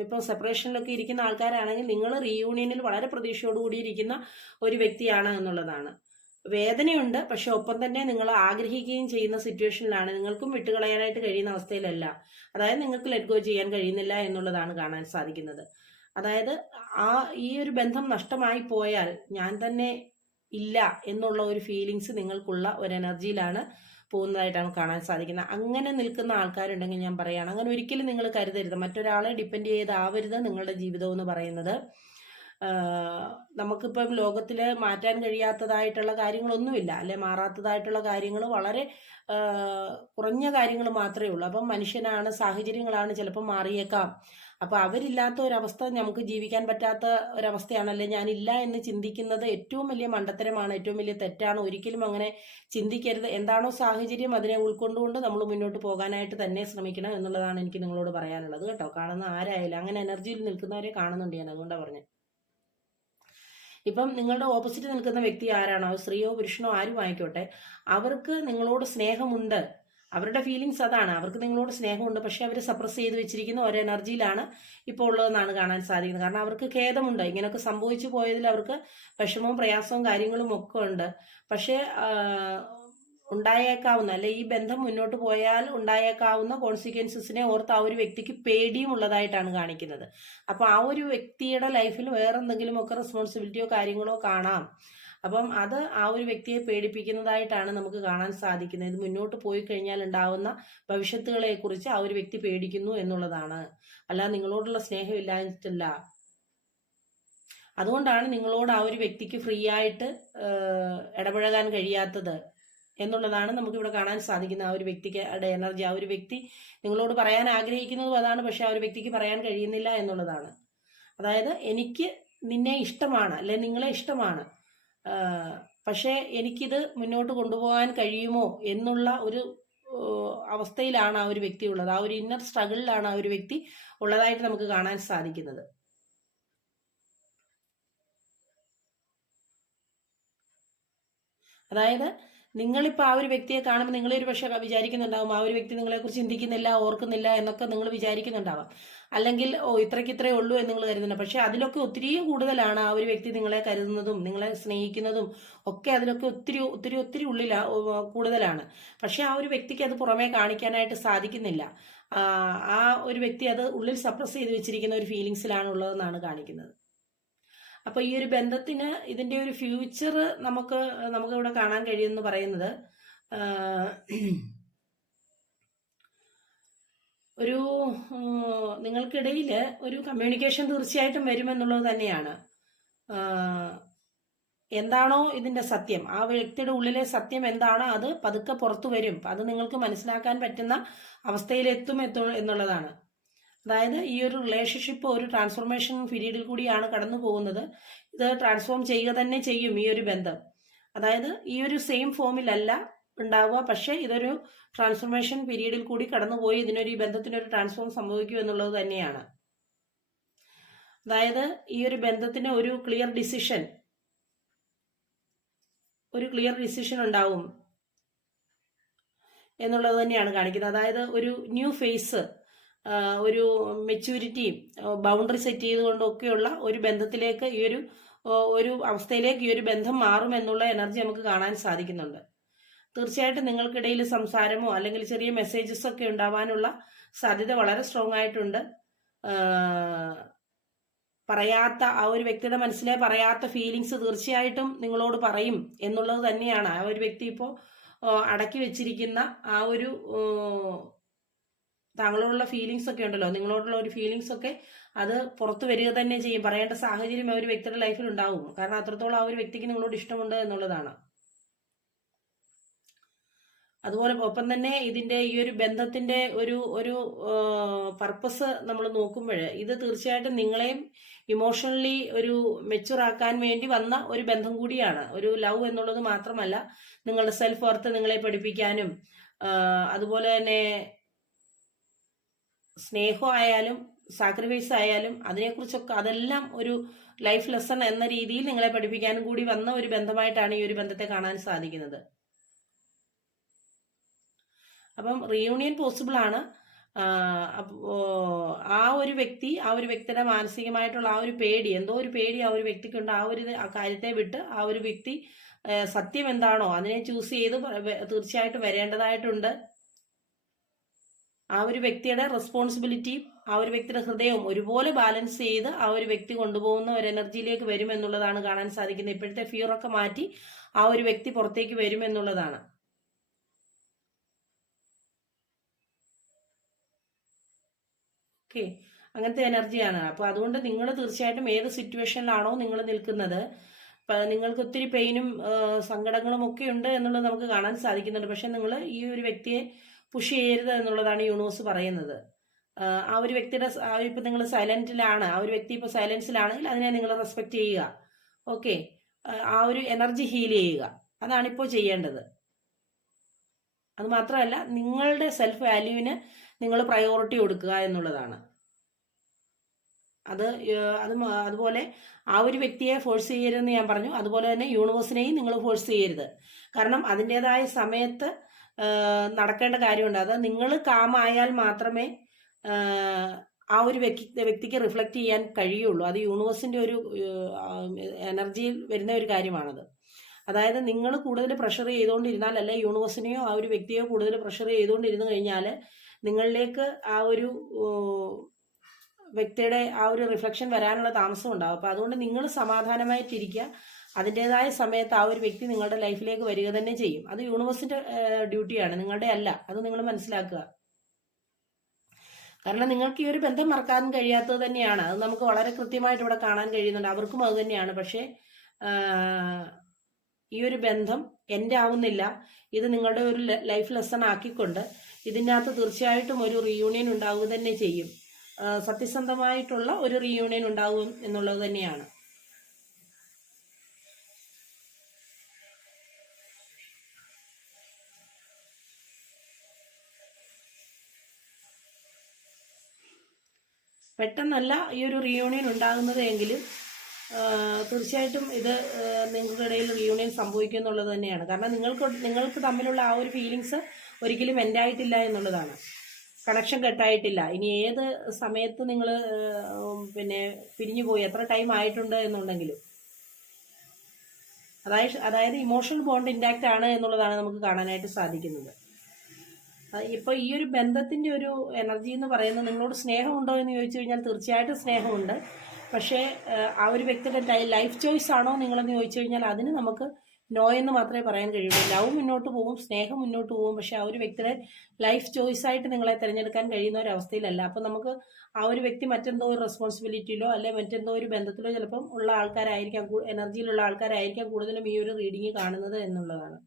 ഇപ്പോൾ സെപ്പറേഷനിലൊക്കെ ഇരിക്കുന്ന ആൾക്കാരാണെങ്കിൽ നിങ്ങൾ റീയൂണിയനിൽ വളരെ പ്രതീക്ഷയോടുകൂടി ഇരിക്കുന്ന ഒരു വ്യക്തിയാണ് എന്നുള്ളതാണ്. വേദനയുണ്ട് പക്ഷെ ഒപ്പം തന്നെ നിങ്ങൾ ആഗ്രഹിക്കുകയും ചെയ്യുന്ന സിറ്റുവേഷനിലാണ് നിങ്ങൾക്കും വിട്ടുകളയാനായിട്ട് കഴിയുന്ന അവസ്ഥയിലല്ല. അതായത് നിങ്ങൾക്ക് ലെറ്റ് ഗോ ചെയ്യാൻ കഴിയുന്നില്ല എന്നുള്ളതാണ് കാണാൻ സാധിക്കുന്നത്. അതായത് ആ ഈ ഒരു ബന്ധം നഷ്ടമായി പോയാൽ ഞാൻ തന്നെ ഇല്ല എന്നുള്ള ഒരു ഫീലിങ്സ് നിങ്ങൾക്കുള്ള ഒരു എനർജിയിലാണ് പോകുന്നതായിട്ടാണ് കാണാൻ സാധിക്കുന്നത്. അങ്ങനെ നിൽക്കുന്ന ആൾക്കാരുണ്ടെങ്കിൽ ഞാൻ പറയുകയാണ് അങ്ങനെ ഒരിക്കലും നിങ്ങൾ കരുതരുത്. മറ്റൊരാളെ ഡിപ്പെൻഡ് ചെയ്താവരുത് നിങ്ങളുടെ ജീവിതം എന്ന് പറയുന്നത്. നമുക്കിപ്പം ലോകത്തിൽ മാറ്റാൻ കഴിയാത്തതായിട്ടുള്ള കാര്യങ്ങളൊന്നുമില്ല അല്ലെ? മാറാത്തതായിട്ടുള്ള കാര്യങ്ങൾ വളരെ കുറഞ്ഞ കാര്യങ്ങൾ മാത്രമേ ഉള്ളൂ. അപ്പം മനുഷ്യനാണ് സാഹചര്യങ്ങളാണ് ചിലപ്പോൾ മാറിയേക്കാം. അപ്പോൾ അവരില്ലാത്ത ഒരവസ്ഥ നമുക്ക് ജീവിക്കാൻ പറ്റാത്ത ഒരവസ്ഥയാണല്ലേ ഞാനില്ല എന്ന് ചിന്തിക്കുന്നത് ഏറ്റവും വലിയ മണ്ടത്തരമാണ് ഏറ്റവും വലിയ തെറ്റാണ്. ഒരിക്കലും അങ്ങനെ ചിന്തിക്കരുത്. എന്താണോ സാഹചര്യം അതിനെ ഉൾക്കൊണ്ടുകൊണ്ട് നമ്മൾ മുന്നോട്ട് പോകാനായിട്ട് തന്നെ ശ്രമിക്കണം എന്നുള്ളതാണ് എനിക്ക് നിങ്ങളോട് പറയാനുള്ളത് കേട്ടോ. കാണുന്ന ആരായാലും അങ്ങനെ എനർജിയിൽ നിൽക്കുന്നവരെ കാണുന്നുണ്ട് ഞാൻ അതുകൊണ്ടാണ് പറഞ്ഞത് ഇപ്പം നിങ്ങളുടെ ഓപ്പോസിറ്റ് നിൽക്കുന്ന വ്യക്തി ആരാണോ? സ്ത്രീയോ പുരുഷനോ ആരും ആയിക്കോട്ടെ. അവർക്ക് നിങ്ങളോട് സ്നേഹമുണ്ട്. അവരുടെ ഫീലിങ്സ് അതാണ്. അവർക്ക് നിങ്ങളോട് സ്നേഹമുണ്ട്. പക്ഷേ അവർ സപ്രസ് ചെയ്ത് വെച്ചിരിക്കുന്ന ഒരു എനർജിയിലാണ് ഇപ്പോൾ ഉള്ളതെന്നാണ് കാണാൻ സാധിക്കുന്നത്. കാരണം അവർക്ക് ഖേദമുണ്ട്. ഇങ്ങനെയൊക്കെ സംഭവിച്ചു പോയതിൽ അവർക്ക് വിഷമവും പ്രയാസവും കാര്യങ്ങളും ഒക്കെ ഉണ്ട്. പക്ഷേ ഉണ്ടായേക്കാവുന്ന അല്ലെ ഈ ബന്ധം മുന്നോട്ട് പോയാൽ ഉണ്ടായേക്കാവുന്ന കോൺസിക്വൻസസിനെ ഓർത്ത് ആ ഒരു വ്യക്തിക്ക് പേടിയും ഉള്ളതായിട്ടാണ് കാണിക്കുന്നത്. അപ്പൊ ആ ഒരു വ്യക്തിയുടെ ലൈഫിൽ വേറെ എന്തെങ്കിലുമൊക്കെ റെസ്പോൺസിബിലിറ്റിയോ കാര്യങ്ങളോ കാണാം. അപ്പം അത് ആ ഒരു വ്യക്തിയെ പേടിപ്പിക്കുന്നതായിട്ടാണ് നമുക്ക് കാണാൻ സാധിക്കുന്നത്. ഇത് മുന്നോട്ട് പോയി കഴിഞ്ഞാൽ ഉണ്ടാവുന്ന ഭവിഷ്യത്തുകളെ കുറിച്ച് ആ ഒരു വ്യക്തി പേടിക്കുന്നു എന്നുള്ളതാണ്. അല്ല നിങ്ങളോടുള്ള സ്നേഹം ഇല്ലാഞ്ഞിട്ടല്ല. അതുകൊണ്ടാണ് നിങ്ങളോട് ആ ഒരു വ്യക്തിക്ക് ഫ്രീ ആയിട്ട് ഇടപഴകാൻ കഴിയാത്തത് എന്നുള്ളതാണ് നമുക്കിവിടെ കാണാൻ സാധിക്കുന്നത്. ആ ഒരു വ്യക്തിക്ക് എനർജി ആ ഒരു വ്യക്തി നിങ്ങളോട് പറയാൻ ആഗ്രഹിക്കുന്നതും അതാണ് പക്ഷെ ആ ഒരു വ്യക്തിക്ക് പറയാൻ കഴിയുന്നില്ല എന്നുള്ളതാണ്. അതായത് എനിക്ക് നിന്നെ ഇഷ്ടമാണ് അല്ലെ നിങ്ങളെ ഇഷ്ടമാണ്. പക്ഷേ എനിക്കിത് മുന്നോട്ട് കൊണ്ടുപോകാൻ കഴിയുമോ എന്നുള്ള ഒരു അവസ്ഥയിലാണ് ആ ഒരു വ്യക്തി ഉള്ളത്. ആ ഒരു ഇന്നർ സ്ട്രഗിളിലാണ് ആ ഒരു വ്യക്തി ഉള്ളതായിട്ട് നമുക്ക് കാണാൻ സാധിക്കുന്നത്. അതായത് നിങ്ങളിപ്പോൾ ആ ഒരു വ്യക്തിയെ കാണുമ്പോൾ നിങ്ങളൊരു പക്ഷേ വിചാരിക്കുന്നുണ്ടാവും ആ ഒരു വ്യക്തി നിങ്ങളെക്കുറിച്ച് ചിന്തിക്കുന്നില്ല ഓർക്കുന്നില്ല എന്നൊക്കെ നിങ്ങൾ വിചാരിക്കുന്നുണ്ടാവാം. അല്ലെങ്കിൽ ഓ ഇത്രയ്ക്ക് ഇത്രയേ ഉള്ളൂ എന്ന് നിങ്ങൾ കരുതുന്നുണ്ട്. പക്ഷെ അതിലൊക്കെ ഒത്തിരിയും കൂടുതലാണ് ആ ഒരു വ്യക്തി നിങ്ങളെ കരുതുന്നതും നിങ്ങളെ സ്നേഹിക്കുന്നതും ഒക്കെ അതിലൊക്കെ ഒത്തിരി ഒത്തിരി ഒത്തിരി ഉള്ളിൽ കൂടുതലാണ്. പക്ഷെ ആ ഒരു വ്യക്തിക്ക് അത് പുറമേ കാണിക്കാനായിട്ട് സാധിക്കുന്നില്ല. ആ, ഒരു വ്യക്തി അത് ഉള്ളിൽ സപ്രസ് ചെയ്ത് വെച്ചിരിക്കുന്ന ഒരു ഫീലിങ്സിലാണ് ഉള്ളതെന്നാണ് കാണിക്കുന്നത്. അപ്പൊ ഈ ഒരു ബന്ധത്തിന് ഇതിന്റെ ഒരു ഫ്യൂച്ചർ നമുക്ക് നമുക്ക് ഇവിടെ കാണാൻ കഴിയുമെന്ന് പറയുന്നത് ഒരു നിങ്ങൾക്കിടയിൽ ഒരു കമ്മ്യൂണിക്കേഷൻ തീർച്ചയായിട്ടും വരുമെന്നുള്ളത് തന്നെയാണ്. എന്താണോ ഇതിന്റെ സത്യം. ആ വ്യക്തിയുടെ ഉള്ളിലെ സത്യം എന്താണോ അത് പതുക്കെ പുറത്തു വരും. അത് നിങ്ങൾക്ക് മനസ്സിലാക്കാൻ പറ്റുന്ന അവസ്ഥയിലെത്തും എന്നുള്ളതാണ്. അതായത് ഈ ഒരു റിലേഷൻഷിപ്പ് ഒരു ട്രാൻസ്ഫോർമേഷൻ പീരീഡിൽ കൂടിയാണ് കടന്നു പോകുന്നത്. ഇത് ട്രാൻസ്ഫോം ചെയ്യുക തന്നെ ചെയ്യും ഈ ഒരു ബന്ധം. അതായത് ഈ ഒരു സെയിം ഫോമിലല്ല ഉണ്ടാവുക. പക്ഷേ ഇതൊരു ട്രാൻസ്ഫോർമേഷൻ പീരീഡിൽ കൂടി കടന്നുപോയി ഇതിനൊരു ഈ ബന്ധത്തിനൊരു ട്രാൻസ്ഫോം സംഭവിക്കും എന്നുള്ളത് തന്നെയാണ്. അതായത് ഈ ഒരു ബന്ധത്തിന് ഒരു ക്ലിയർ ഡിസിഷൻ ഒരു ക്ലിയർ ഡിസിഷൻ ഉണ്ടാവും എന്നുള്ളത് തന്നെയാണ് കാണിക്കുന്നത്. അതായത് ഒരു ന്യൂ ഫേസ് ഒരു മെച്യൂരിറ്റിയും ബൗണ്ടറി സെറ്റ് ചെയ്തുകൊണ്ടൊക്കെയുള്ള ഒരു ബന്ധത്തിലേക്ക് ഈ ഒരു ഒരു അവസ്ഥയിലേക്ക് ഈ ഒരു ബന്ധം മാറും എന്നുള്ള എനർജി നമുക്ക് കാണാൻ സാധിക്കുന്നുണ്ട്. തീർച്ചയായിട്ടും നിങ്ങൾക്കിടയിൽ സംസാരമോ അല്ലെങ്കിൽ ചെറിയ മെസ്സേജസ് ഒക്കെ ഉണ്ടാവാനുള്ള സാധ്യത വളരെ സ്ട്രോങ് ആയിട്ടുണ്ട്. പറയാത്ത ആ ഒരു വ്യക്തിയുടെ മനസ്സിലെ പറയാത്ത ഫീലിങ്സ് തീർച്ചയായിട്ടും നിങ്ങളോട് പറയും എന്നുള്ളത് തന്നെയാണ് ആ ഒരു വ്യക്തി ഇപ്പോൾ അടക്കി വെച്ചിരിക്കുന്ന ആ ഒരു താങ്കളോടുള്ള ഫീലിങ്സ് ഒക്കെ ഉണ്ടല്ലോ? നിങ്ങളോടുള്ള ഒരു ഫീലിങ്സ് ഒക്കെ അത് പുറത്തു വരിക തന്നെ ചെയ്യും. പറയേണ്ട സാഹചര്യം ആ ഒരു വ്യക്തിയുടെ ലൈഫിൽ ഉണ്ടാവും. കാരണം അത്രത്തോളം ആ ഒരു വ്യക്തിക്ക് നിങ്ങളോട് ഇഷ്ടമുണ്ട് എന്നുള്ളതാണ്. അതുപോലെ ഒപ്പം തന്നെ ഇതിന്റെ ഈ ഒരു ബന്ധത്തിന്റെ ഒരു ഒരു പർപ്പസ് നമ്മൾ നോക്കുമ്പോൾ ഇത് തീർച്ചയായിട്ടും നിങ്ങളെയും ഇമോഷണലി ഒരു മെച്ചുർ ആക്കാൻ വേണ്ടി വന്ന ഒരു ബന്ധം കൂടിയാണ്. ഒരു ലവ് എന്നുള്ളത് മാത്രമല്ല നിങ്ങളുടെ സെൽഫ് വർത്ത് നിങ്ങളെ പഠിപ്പിക്കാനും അതുപോലെ തന്നെ സ്നേഹമായാലും സാക്രിഫൈസ് ആയാലും അതിനെക്കുറിച്ചൊക്കെ അതെല്ലാം ഒരു ലൈഫ് ലെസൺ എന്ന രീതിയിൽ നിങ്ങളെ പഠിപ്പിക്കാനും കൂടി വന്ന ഒരു ബന്ധമായിട്ടാണ് ഈ ഒരു ബന്ധത്തെ കാണാൻ സാധിക്കുന്നത്. അപ്പം റിയൂണിയൻ പോസിബിൾ ആണ്. ആ, ഒരു വ്യക്തി ആ ഒരു വ്യക്തിയുടെ മാനസികമായിട്ടുള്ള ആ ഒരു പേടി എന്തോ ഒരു പേടി ആ ഒരു വ്യക്തിക്കുണ്ട്. ആ ഒരു കാര്യത്തെ വിട്ട് ആ ഒരു വ്യക്തി സത്യം എന്താണോ അതിനെ ചൂസ് ചെയ്ത് തീർച്ചയായിട്ടും വരേണ്ടതായിട്ടുണ്ട്. ആ ഒരു വ്യക്തിയുടെ റെസ്പോൺസിബിലിറ്റിയും ആ ഒരു വ്യക്തിയുടെ ഹൃദയവും ഒരുപോലെ ബാലൻസ് ചെയ്ത് ആ ഒരു വ്യക്തി കൊണ്ടുപോകുന്ന ഒരു എനർജിയിലേക്ക് വരും എന്നുള്ളതാണ് കാണാൻ സാധിക്കുന്നത്. ഇപ്പോഴത്തെ ഫിയറൊക്കെ മാറ്റി ആ ഒരു വ്യക്തി പുറത്തേക്ക് വരും എന്നുള്ളതാണ് ഓക്കെ അങ്ങനത്തെ എനർജിയാണ് അപ്പോൾ അതുകൊണ്ട് നിങ്ങൾ തീർച്ചയായിട്ടും ഏത് സിറ്റുവേഷനിലാണോ നിങ്ങൾ നിൽക്കുന്നത് നിങ്ങൾക്ക് ഒത്തിരി പെയിനും സങ്കടങ്ങളും ഒക്കെ ഉണ്ട് എന്നുള്ളത് നമുക്ക് കാണാൻ സാധിക്കുന്നുണ്ട്. പക്ഷെ നിങ്ങൾ ഈ ഒരു വ്യക്തിയെ പുഷ് ചെയ്യരുത് എന്നുള്ളതാണ് യൂണിവേഴ്സ് പറയുന്നത്. ആ, ഒരു വ്യക്തിയുടെ ഇപ്പം നിങ്ങൾ സൈലന്റിലാണ് ആ ഒരു വ്യക്തി ഇപ്പോൾ സൈലൻസിലാണെങ്കിൽ അതിനെ നിങ്ങൾ റെസ്പെക്ട് ചെയ്യുക. ഓക്കെ ആ ഒരു എനർജി ഹീൽ ചെയ്യുക. അതാണ് ഇപ്പോൾ ചെയ്യേണ്ടത്. അത് മാത്രമല്ല നിങ്ങളുടെ സെൽഫ് വാല്യൂവിന് നിങ്ങൾ പ്രയോറിറ്റി കൊടുക്കുക എന്നുള്ളതാണ്. അത് അത് അതുപോലെ ആ ഒരു വ്യക്തിയെ ഫോഴ്സ് ചെയ്യരുതെന്ന് ഞാൻ പറഞ്ഞു. അതുപോലെ തന്നെ യൂണിവേഴ്സിനെയും നിങ്ങൾ ഫോഴ്സ് ചെയ്യരുത്. കാരണം അതിന്റെതായ സമയത്ത് നടക്കേണ്ട കാര്യമുണ്ട്. അത് നിങ്ങൾ കാമായാൽ മാത്രമേ ആ ഒരു വ്യക്തി വ്യക്തിക്ക് റിഫ്ലക്റ്റ് ചെയ്യാൻ കഴിയുള്ളൂ. അത് യൂണിവേഴ്സിന്റെ ഒരു എനർജിയിൽ വരുന്ന ഒരു കാര്യമാണത്. അതായത് നിങ്ങൾ കൂടുതൽ പ്രഷർ ചെയ്തുകൊണ്ടിരുന്നാൽ അല്ലെ യൂണിവേഴ്സിനെയോ ആ ഒരു വ്യക്തിയോ കൂടുതൽ പ്രഷർ ചെയ്തുകൊണ്ടിരുന്നു കഴിഞ്ഞാൽ നിങ്ങളിലേക്ക് ആ ഒരു വ്യക്തിയുടെ ആ ഒരു റിഫ്ലക്ഷൻ വരാനുള്ള താമസം ഉണ്ടാവും അപ്പോൾ അതുകൊണ്ട് നിങ്ങൾ സമാധാനമായിട്ടിരിക്കുക. അതിന്റെതായ സമയത്ത് ആ ഒരു വ്യക്തി നിങ്ങളുടെ ലൈഫിലേക്ക് വരിക തന്നെ ചെയ്യും. അത് യൂണിവേഴ്സിന്റെ ഡ്യൂട്ടിയാണ്. നിങ്ങളുടെ അല്ല. അത് നിങ്ങൾ മനസ്സിലാക്കുക. കാരണം നിങ്ങൾക്ക് ഈ ഒരു ബന്ധം മറക്കാൻ കഴിയാത്തത് തന്നെയാണ്. അത് നമുക്ക് വളരെ കൃത്യമായിട്ട് ഇവിടെ കാണാൻ കഴിയുന്നുണ്ട്. അവർക്കും അത് തന്നെയാണ്. പക്ഷേ ഈ ഒരു ബന്ധം എന്റെ ആവുന്നില്ല ഇത് നിങ്ങളുടെ ഒരു ലൈഫ് ലെസൺ ആക്കിക്കൊണ്ട് ഇതിനകത്ത് തീർച്ചയായിട്ടും ഒരു റീയൂണിയൻ ഉണ്ടാവുക തന്നെ ചെയ്യും. സത്യസന്ധമായിട്ടുള്ള ഒരു റീയൂണിയൻ ഉണ്ടാവും എന്നുള്ളത് തന്നെയാണ്. പെട്ടെന്നല്ല ഈ ഒരു റിയൂണിയൻ ഉണ്ടാകുന്നത് എങ്കിലും തീർച്ചയായിട്ടും ഇത് നിങ്ങൾക്കിടയിൽ റിയൂണിയൻ സംഭവിക്കും എന്നുള്ളത് തന്നെയാണ്. കാരണം നിങ്ങൾക്ക് നിങ്ങൾക്ക് തമ്മിലുള്ള ആ ഒരു ഫീലിങ്സ് ഒരിക്കലും എൻഡായിട്ടില്ല എന്നുള്ളതാണ്. കണക്ഷൻ കെട്ടായിട്ടില്ല ഇനി ഏത് സമയത്ത് നിങ്ങൾ പിന്നെ പിരിഞ്ഞു പോയി എത്ര ടൈം ആയിട്ടുണ്ട് എന്നുണ്ടെങ്കിലും. അതായത് അതായത് ഇമോഷണൽ ബോണ്ട് ഇൻടാക്റ്റ് ആണ് എന്നുള്ളതാണ് നമുക്ക് കാണാനായിട്ട് സാധിക്കുന്നത്. ഇപ്പൊ ഈ ഒരു ബന്ധത്തിന്റെ ഒരു എനർജി എന്ന് പറയുന്നത് നിങ്ങളോട് സ്നേഹമുണ്ടോ എന്ന് ചോദിച്ചു കഴിഞ്ഞാൽ തീർച്ചയായിട്ടും സ്നേഹമുണ്ട്. പക്ഷേ ആ ഒരു വ്യക്തിയുടെ ലൈഫ് ചോയ്സ് ആണോ നിങ്ങളെന്ന് ചോദിച്ചു കഴിഞ്ഞാൽ അതിന് നമുക്ക് നോ എന്ന് മാത്രമേ പറയാൻ കഴിയുള്ളൂ. ലവ് മുന്നോട്ട് പോകും സ്നേഹം മുന്നോട്ട് പോകും. പക്ഷെ ആ ഒരു വ്യക്തിയുടെ ലൈഫ് ചോയ്സ് ആയിട്ട് നിങ്ങളെ തിരഞ്ഞെടുക്കാൻ കഴിയുന്ന ഒരു അവസ്ഥയിലല്ല. അപ്പോൾ നമുക്ക് ആ ഒരു വ്യക്തി മറ്റെന്തോ ഒരു റെസ്പോൺസിബിലിറ്റിയിലോ അല്ലെ മറ്റെന്തോ ഒരു ബന്ധത്തിലോ ചിലപ്പം ഉള്ള ആൾക്കാരായിരിക്കാം എനർജിയിലുള്ള ആൾക്കാരായിരിക്കാം കൂടുതലും ഈ ഒരു റീഡിങ് കാണുന്നത് എന്നുള്ളതാണ്.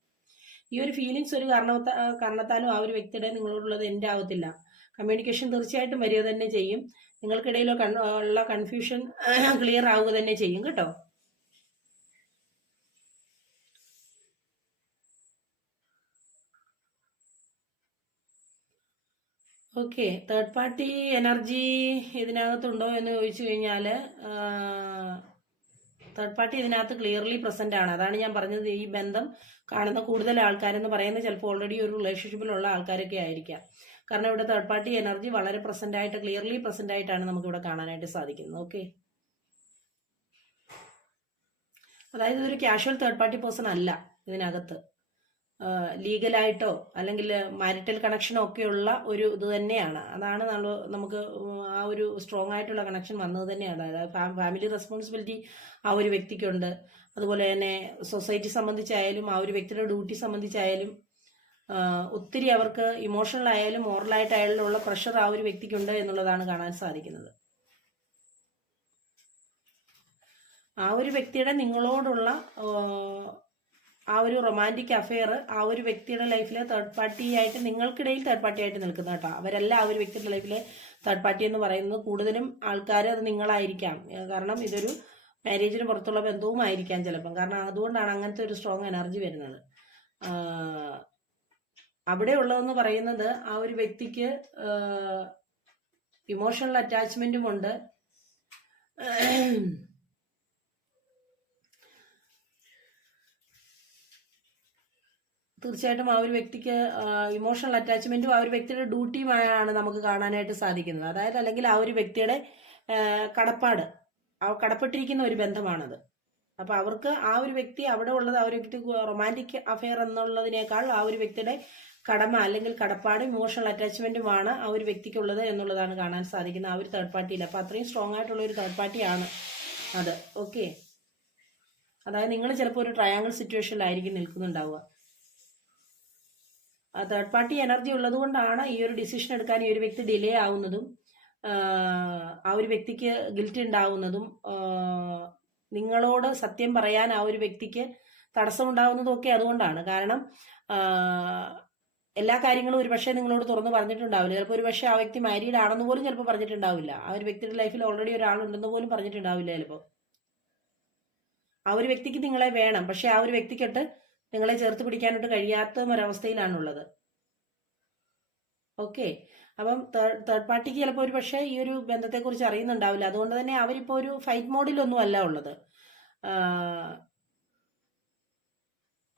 ഈ ഒരു ഫീലിങ്സ് ഒരു കാരണത്താ കാരണത്താലും ആ ഒരു വ്യക്തിയുടെ നിങ്ങളോടുള്ളത് എന്റെ ആവത്തില്ല കമ്മ്യൂണിക്കേഷൻ തീർച്ചയായിട്ടും വരിക തന്നെ ചെയ്യും. നിങ്ങൾക്കിടയിൽ ഉള്ള കൺഫ്യൂഷൻ ക്ലിയർ ആവുക തന്നെ ചെയ്യും കേട്ടോ? ഓക്കെ തേർഡ് പാർട്ടി എനർജി ഇതിനകത്തുണ്ടോ എന്ന് ചോദിച്ചു കഴിഞ്ഞാൽ തേർഡ് പാർട്ടി ഇതിനകത്ത് ക്ലിയർലി പ്രസന്റ് ആണ്. അതാണ് ഞാൻ പറഞ്ഞത് ഈ ബന്ധം കാണുന്ന കൂടുതൽ ആൾക്കാരെന്ന് പറയുന്നത് ചിലപ്പോൾ ഓൾറെഡി ഒരു റിലേഷൻഷിപ്പിലുള്ള ആൾക്കാരൊക്കെ ആയിരിക്കാം. കാരണം ഇവിടെ തേർഡ് പാർട്ടി എനർജി വളരെ പ്രസന്റ് ആയിട്ട് ക്ലിയർലി പ്രസന്റ് ആയിട്ടാണ് നമുക്ക് ഇവിടെ കാണാനായിട്ട് സാധിക്കുന്നത്. ഓക്കെ അതായത് ഇതൊരു കാഷ്വൽ തേർഡ് പാർട്ടി പേഴ്സൺ അല്ല ഇതിനകത്ത്. ലീഗലായിട്ടോ അല്ലെങ്കിൽ മാരിറ്റൽ കണക്ഷനോ ഒക്കെയുള്ള ഒരു ഇത് തന്നെയാണ്. അതാണ് നമ്മൾ നമുക്ക് ആ ഒരു സ്ട്രോങ് ആയിട്ടുള്ള കണക്ഷൻ വന്നത് തന്നെയാണ്. അതായത് ഫാമിലി റെസ്പോൺസിബിലിറ്റി ആ ഒരു വ്യക്തിക്കുണ്ട്. അതുപോലെ തന്നെ സൊസൈറ്റി സംബന്ധിച്ചായാലും ആ ഒരു വ്യക്തിയുടെ ഡ്യൂട്ടി സംബന്ധിച്ചായാലും ഒത്തിരി അവർക്ക് ഇമോഷണൽ ആയാലും മോറലായിട്ടായാലും ഉള്ള പ്രഷർ ആ ഒരു വ്യക്തിക്കുണ്ട് എന്നുള്ളതാണ് കാണാൻ സാധിക്കുന്നത്. ആ ഒരു വ്യക്തിയുടെ നിങ്ങളോടുള്ള ആ, ഒരു റൊമാന്റിക് അഫെയർ ആ ഒരു വ്യക്തിയുടെ ലൈഫിലെ തേർഡ് പാർട്ടി ആയിട്ട് നിങ്ങൾക്കിടയിൽ തേർഡ് പാർട്ടി ആയിട്ട് നിൽക്കുന്ന കേട്ടോ. അവരല്ല ആ ഒരു വ്യക്തിയുടെ ലൈഫിലെ തേർഡ് പാർട്ടി എന്ന് പറയുന്നത് കൂടുതലും ആൾക്കാർ അത് നിങ്ങളായിരിക്കാം. കാരണം ഇതൊരു മാരേജിന് പുറത്തുള്ള ബന്ധവും ആയിരിക്കാം ചിലപ്പം. കാരണം അതുകൊണ്ടാണ് അങ്ങനത്തെ ഒരു സ്ട്രോങ് എനർജി വരുന്നത്. അവിടെ ഉള്ളതെന്ന് പറയുന്നത് ആ ഒരു വ്യക്തിക്ക് ഇമോഷണൽ അറ്റാച്ച്മെന്റും ഉണ്ട്. തീർച്ചയായിട്ടും ആ ഒരു വ്യക്തിക്ക് ഇമോഷണൽ അറ്റാച്ച്മെന്റും ആ ഒരു വ്യക്തിയുടെ ഡ്യൂട്ടിയുമായാണ് നമുക്ക് കാണാനായിട്ട് സാധിക്കുന്നത്. അതായത് അല്ലെങ്കിൽ ആ ഒരു വ്യക്തിയുടെ കടപ്പാട് കടപ്പെട്ടിരിക്കുന്ന ഒരു ബന്ധമാണത്. അപ്പൊ അവർക്ക് ആ ഒരു വ്യക്തി അവിടെ ഉള്ളത് ആ ഒരു വ്യക്തി റൊമാന്റിക് അഫെയർ എന്നുള്ളതിനേക്കാൾ ആ ഒരു വ്യക്തിയുടെ കടമ അല്ലെങ്കിൽ കടപ്പാടും ഇമോഷണൽ അറ്റാച്ച്മെന്റുമാണ് ആ ഒരു വ്യക്തിക്കുള്ളത് എന്നുള്ളതാണ് കാണാൻ സാധിക്കുന്നത്. ആ ഒരു തേർഡ് പാർട്ടിയിൽ അപ്പൊ അത്രയും സ്ട്രോങ് ആയിട്ടുള്ള ഒരു തേർഡ് പാർട്ടിയാണ് അത്. ഓക്കെ അതായത് നിങ്ങൾ ചിലപ്പോൾ ഒരു ട്രയാങ്കിൾ സിറ്റുവേഷനിലായിരിക്കും നിൽക്കുന്നുണ്ടാവുക. തേർഡ് പാർട്ടി എനർജി ഉള്ളത് കൊണ്ടാണ് ഈ ഒരു ഡിസിഷൻ എടുക്കാൻ ഈ ഒരു വ്യക്തി ഡിലേ ആവുന്നതും ആ ഒരു വ്യക്തിക്ക് ഗിൽറ്റ് ഉണ്ടാവുന്നതും നിങ്ങളോട് സത്യം പറയാൻ ആ ഒരു വ്യക്തിക്ക് തടസ്സമുണ്ടാവുന്നതും ഒക്കെ അതുകൊണ്ടാണ്. കാരണം എല്ലാ കാര്യങ്ങളും ഒരുപക്ഷെ നിങ്ങളോട് തുറന്ന് പറഞ്ഞിട്ടുണ്ടാവില്ല. ചിലപ്പോൾ ഒരുപക്ഷെ ആ വ്യക്തി മാരീഡ് ആണെന്ന് പോലും ചിലപ്പോൾ പറഞ്ഞിട്ടുണ്ടാവില്ല. ആ ഒരു വ്യക്തിയുടെ ലൈഫിൽ ഓൾറെഡി ഒരാളുണ്ടെന്ന് പോലും പറഞ്ഞിട്ടുണ്ടാവില്ല ചിലപ്പോൾ ആ ഒരു വ്യക്തിക്ക് നിങ്ങളെ വേണം. പക്ഷെ ആ ഒരു വ്യക്തിക്കൊട്ട് നിങ്ങളെ ചേർത്ത് പിടിക്കാനായിട്ട് കഴിയാത്ത ഒരവസ്ഥയിലാണുള്ളത്. ഓക്കെ. അപ്പം തേർഡ് പാർട്ടിക്ക് ചിലപ്പോൾ ഒരു പക്ഷേ ഈ ഒരു ബന്ധത്തെക്കുറിച്ച് അറിയുന്നുണ്ടാവില്ല. അതുകൊണ്ട് തന്നെ അവരിപ്പോൾ ഒരു ഫൈറ്റ് മോഡിലൊന്നും അല്ല ഉള്ളത്.